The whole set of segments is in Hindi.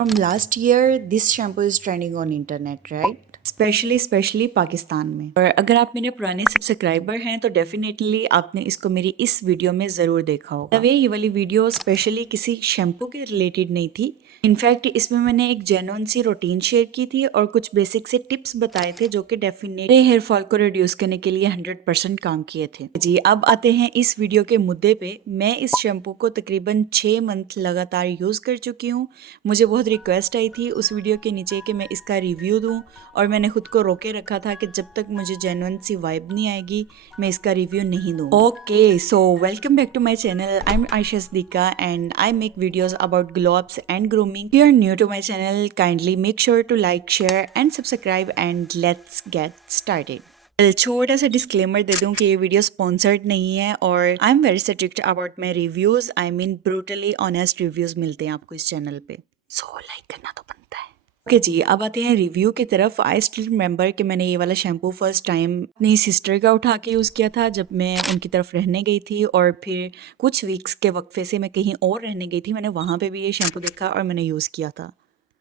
From last year, this shampoo is trending on internet, right? Specially Pakistan में। और अगर आप मेरे पुराने सब्सक्राइबर हैं तो डेफिनेटली आपने इसको मेरी इस वीडियो में ज़रूर देखा होगा। तब ये वाली वीडियो स्पेशली किसी शैम्पू के रिलेटेड नहीं थी। इनफैक्ट इसमें मैंने एक जेन्युइन सी रूटीन शेयर की थी और कुछ बेसिक से टिप्स बताए थे जो कि डेफिनेटली हेयर फॉल को रिड्यूस करने के लिए 100% काम किए थे। जी, अब आते हैं इस वीडियो के मुद्दे पे। मैं इस शैम्पू को तकरीबन 6 मंथ लगातार यूज़ कर चुकी हूँ। मुझे बहुत रिक्वेस्ट आई थी उस वीडियो के नीचे कि मैं इसका रिव्यू दूँ और मैंने खुद को रोके रखा था कि जब तक मुझे जेन्युइन सी वाइब नहीं आएगी मैं इसका रिव्यू नहीं दूँ। Okay, so welcome back to my channel. I am Ayesha Siddiqua and I make videos about glow ups and grooming. If you are new to my channel, kindly make sure to like, share and subscribe and let's get started. छोटा सा डिस्क्लेमर दे दूं कि ये वीडियो स्पॉन्सर्ड नहीं है और I am very strict about my reviews. I mean brutally honest reviews मिलते हैं आपको इस चैनल पे, सो लाइक करना तो बनता है। ओके जी, अब आते हैं रिव्यू की तरफ। आई स्टिल रिमेंबर कि मैंने ये वाला शैम्पू फर्स्ट टाइम अपनी सिस्टर का उठा के यूज़ किया था जब मैं उनकी तरफ रहने गई थी, और फिर कुछ वीक्स के वक्फे से मैं कहीं और रहने गई थी। मैंने वहाँ पे भी ये शैम्पू देखा और मैंने यूज़ किया था।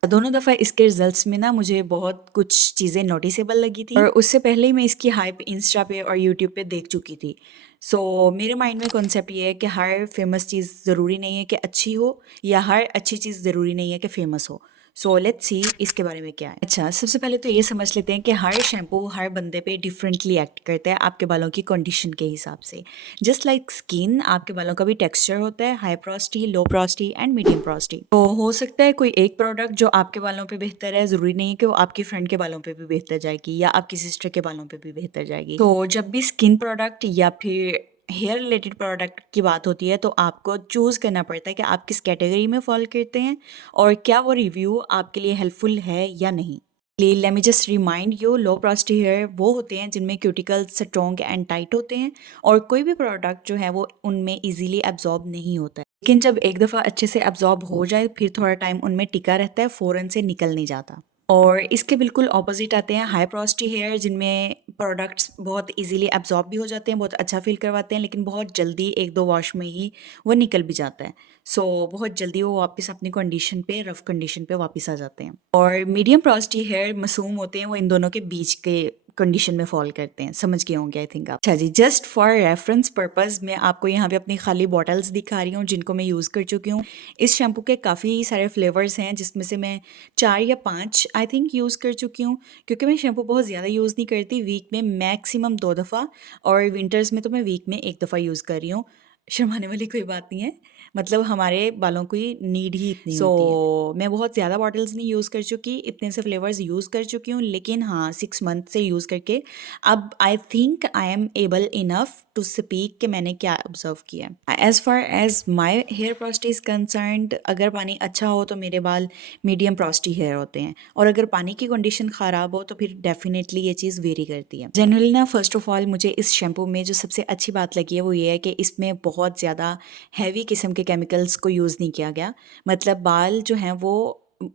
दोनों दफ़ा इसके रिजल्ट्स में ना मुझे बहुत कुछ चीज़ें नोटिसेबल लगी थी और उससे पहले ही मैं इसकी हाइप इंस्टा पे और यूट्यूब पे देख चुकी थी। सो मेरे माइंड में कॉन्सेप्ट ये है कि हर फेमस चीज़ ज़रूरी नहीं है कि अच्छी हो, या हर अच्छी चीज़ ज़रूरी नहीं है कि फेमस हो। सो लेट्स सी इसके बारे में क्या है। अच्छा, सबसे पहले तो ये समझ लेते हैं कि हर शैम्पू हर बंदे पे डिफरेंटली एक्ट करता है आपके बालों की कंडीशन के हिसाब से। जस्ट लाइक स्किन, आपके बालों का भी टेक्सचर होता है, high porosity, low porosity and medium porosity. तो हो सकता है कोई एक प्रोडक्ट जो आपके बालों पे बेहतर है, ज़रूरी नहीं है कि वो आपकी फ्रेंड के बालों पे भी बेहतर जाएगी या आपकी सिस्टर के बालों पे भी बेहतर जाएगी। तो जब भी स्किन प्रोडक्ट या फिर हेयर रिलेटेड प्रोडक्ट की बात होती है तो आपको चूज़ करना पड़ता है कि आप किस कैटेगरी में फॉल करते हैं और क्या वो रिव्यू आपके लिए हेल्पफुल है या नहीं। Let me just remind you, low porosity hair वो होते हैं जिनमें क्यूटिकल्स स्ट्रॉन्ग एंड टाइट होते हैं और कोई भी प्रोडक्ट जो है वो उनमें इजीली एब्जॉर्ब नहीं होता है। लेकिन जब एक दफ़ा अच्छे से एब्जॉर्ब हो जाए फिर थोड़ा टाइम उनमें टिका रहता है, फ़ौरन से निकल नहीं जाता। और इसके बिल्कुल ऑपोजिट आते हैं हाई पोरोसिटी हेयर, जिनमें प्रोडक्ट्स बहुत इजीली एब्जॉर्ब भी हो जाते हैं, बहुत अच्छा फील करवाते हैं, लेकिन बहुत जल्दी एक दो वॉश में ही वो निकल भी जाता है। सो बहुत जल्दी वो वापस अपनी कंडीशन पे, रफ कंडीशन पे वापस आ जाते हैं। और मीडियम पोरोसिटी हेयर मासूम होते हैं, वो इन दोनों के बीच के कंडीशन में फॉल करते हैं। समझ गए होंगे आई थिंक आप। अच्छा जी, जस्ट फॉर रेफरेंस पर्पस मैं आपको यहाँ पे अपनी खाली बॉटल्स दिखा रही हूँ जिनको मैं यूज़ कर चुकी हूँ। इस शैम्पू के काफ़ी सारे फ्लेवर्स हैं जिसमें से मैं 4 या 5 आई थिंक यूज़ कर चुकी हूँ, क्योंकि मैं शैम्पू बहुत ज़्यादा यूज़ नहीं करती, वीक में मैक्सिमम 2 दफ़ा, और विंटर्स में तो मैं वीक में 1 दफ़ा यूज़ कर रही हूँ। शर्माने वाली कोई बात नहीं है, मतलब हमारे बालों की नीड ही इतनी होती है। सो मैं बहुत ज़्यादा बॉटल्स नहीं यूज़ कर चुकी, इतने से फ्लेवर्स यूज़ कर चुकी हूँ, लेकिन हाँ 6 मंथ से यूज़ करके अब I think I am able enough to speak कि मैंने क्या ऑब्जर्व किया है। As far as my hair porosity is concerned, अगर पानी अच्छा हो तो मेरे बाल मीडियम पोरोसिटी हेयर होते हैं, और अगर पानी की कंडीशन ख़राब हो तो फिर डेफिनेटली ये चीज़ वेरी करती है। जनरली ना फर्स्ट ऑफ ऑल मुझे इस शैम्पू में जो सबसे अच्छी बात लगी है वो ये है कि इसमें बहुत ज़्यादा हैवी किस्म के केमिकल्स को यूज़ नहीं किया गया। मतलब बाल जो हैं वो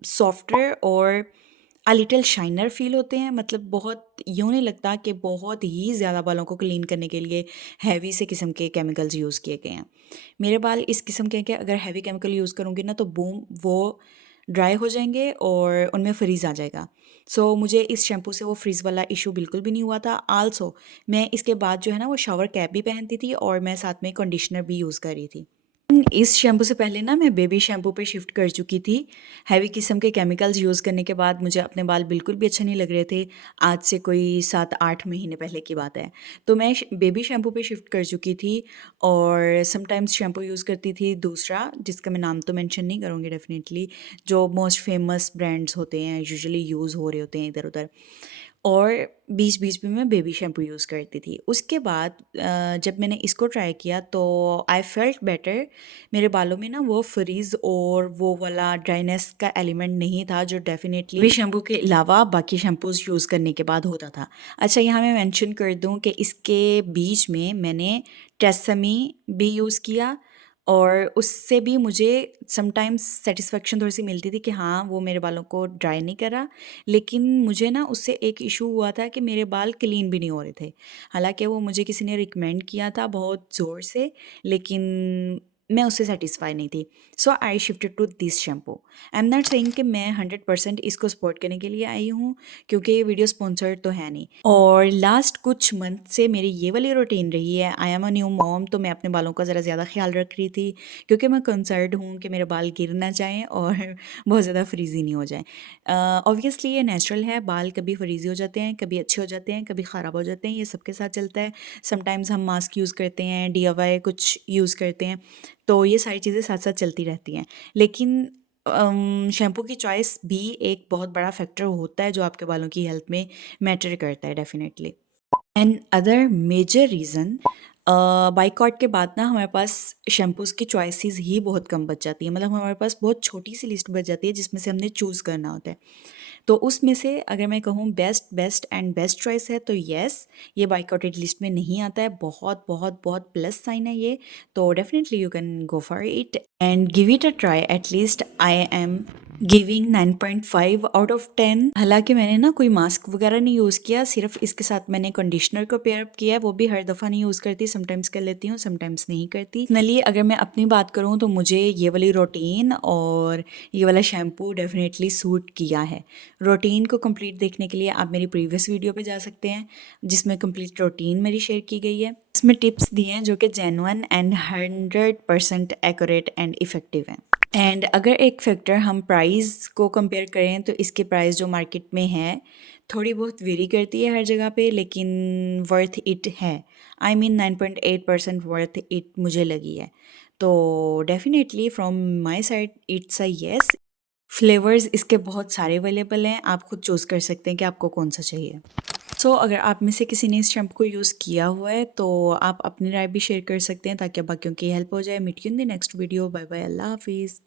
सॉफ्टर और अ लिटिल शाइनर फील होते हैं। मतलब बहुत यूँ नहीं लगता कि बहुत ही ज़्यादा बालों को क्लीन करने के लिए हैवी से किस्म के केमिकल्स यूज़ किए गए हैं। मेरे बाल इस किस्म के हैं कि अगर हैवी केमिकल यूज़ करूँगी ना तो बूम वो ड्राई हो जाएंगे और उनमें फ्रीज़ आ जाएगा। सो मुझे इस शैम्पू से वो फ्रीज़ वाला इशू बिल्कुल भी नहीं हुआ था। आल्सो मैं इसके बाद जो है ना वो शावर कैप भी पहनती थी और मैं साथ में कंडीशनर भी यूज़ कर रही थी। इस शैम्पू से पहले ना मैं बेबी शैम्पू पे शिफ्ट कर चुकी थी। हैवी किस्म के केमिकल्स यूज़ करने के बाद मुझे अपने बाल बिल्कुल भी अच्छे नहीं लग रहे थे। आज से कोई 7-8 महीने पहले की बात है। तो मैं बेबी शैम्पू पे शिफ्ट कर चुकी थी और समटाइम्स शैम्पू यूज़ करती थी दूसरा, जिसका मैं नाम तो मेंशन नहीं करूँगी डेफिनेटली, जो मोस्ट फेमस ब्रांड्स होते हैं, यूजुअली यूज़ हो रहे होते हैं इधर-उधर। और बीच-बीच में मैं बेबी शैम्पू यूज़ करती थी। उसके बाद जब मैंने इसको ट्राई किया तो आई फेल्ट बेटर। मेरे बालों में ना वो फ्रीज़ और वो वाला ड्राइनेस का एलिमेंट नहीं था जो डेफ़िनेटली बेबी शैम्पू के अलावा बाकी शैम्पूज़ यूज़ करने के बाद होता था। अच्छा, यहाँ मैं मेंशन कर दूँ कि इसके बीच में मैंने ट्रेसेमी भी यूज़ किया और उससे भी मुझे समटाइम्स सैटिस्फैक्शन थोड़ी-सी मिलती थी कि हाँ, वो मेरे बालों को ड्राई नहीं कर रहा। लेकिन मुझे ना उससे एक इशू हुआ था कि मेरे बाल क्लीन भी नहीं हो रहे थे। हालाँकि वो मुझे किसी ने रिकमेंड किया था बहुत ज़ोर से, लेकिन मैं उससे सेटिस्फाई नहीं थी। So I shifted to this shampoo. I am not saying कि मैं 100% इसको सपोर्ट करने के लिए आई हूँ, क्योंकि ये वीडियो स्पॉन्सर्ड तो है नहीं। और लास्ट कुछ मंथ से मेरी ये वाली रूटीन रही है। I am a new mom, तो मैं अपने बालों का ज़रा ज़्यादा ख्याल रख रही थी, क्योंकि मैं कंसर्न हूँ कि मेरे बाल गिर ना जाएँ और बहुत ज़्यादा फ्रीजी नहीं हो जाएँ। ऑब्वियसली ये नेचुरल है, बाल कभी फ्रीजी हो जाते हैं, कभी अच्छे हो जाते हैं, कभी ख़राब हो जाते हैं, ये सबके साथ चलता है। समटाइम्स हम मास्क यूज़ करते हैं, DIY कुछ यूज़ करते हैं, तो ये सारी चीज़ें साथ साथ चलती रहती हैं। लेकिन शैम्पू की चॉइस भी एक बहुत बड़ा फैक्टर होता है जो आपके बालों की हेल्थ में मैटर करता है definitely. And other major reason, boycott के बाद ना हमारे पास शैम्पूज़ की चॉइसेस ही बहुत कम बच जाती है। मतलब हमारे पास बहुत छोटी सी लिस्ट बच जाती है जिसमें से हमने चूज़ करना होता है। तो उसमें से अगर मैं कहूँ बेस्ट चॉइस है, तो येस, ये बाइकॉटेड लिस्ट में नहीं आता है। बहुत बहुत बहुत प्लस साइन है ये, तो definitely you can go for it and give it a try. At least I am giving 9.5 out of 10। हालांकि मैंने ना कोई मास्क वगैरह नहीं यूज़ किया, सिर्फ इसके साथ मैंने कंडीशनर को पेयर अप किया है, वो भी हर दफ़ा नहीं यूज़ करती, समटाइम्स कर लेती हूँ, समटाइम्स नहीं करती। पर्सनली अगर मैं अपनी बात करूँ तो मुझे ये वाली रूटीन और ये वाला शैम्पू डेफिनेटली सूट किया है। रूटीन को कंप्लीट देखने के लिए आप मेरी प्रीवियस वीडियो पे जा सकते हैं, जिसमें कंप्लीट रूटीन मेरी शेयर की गई है। इसमें टिप्स दिए हैं जो कि genuine and 100% accurate and effective हैं। एंड अगर एक फैक्टर हम प्राइस को कंपेयर करें, तो इसके प्राइस जो मार्केट में है थोड़ी बहुत वेरी करती है हर जगह पे, लेकिन वर्थ इट है। आई मीन 9.8% वर्थ इट मुझे लगी है। तो definitely from my side it's a yes. Flavours इसके बहुत सारे अवेलेबल हैं, आप खुद चूज़ कर सकते हैं कि आपको कौन सा चाहिए। सो अगर आप में से किसी ने इस शैम्पू को यूज़ किया हुआ है तो आप अपनी राय भी शेयर कर सकते हैं, ताकि बाकियों की हेल्प हो जाए। Meet you in the next video. Bye bye, अल्लाह हाफिज़।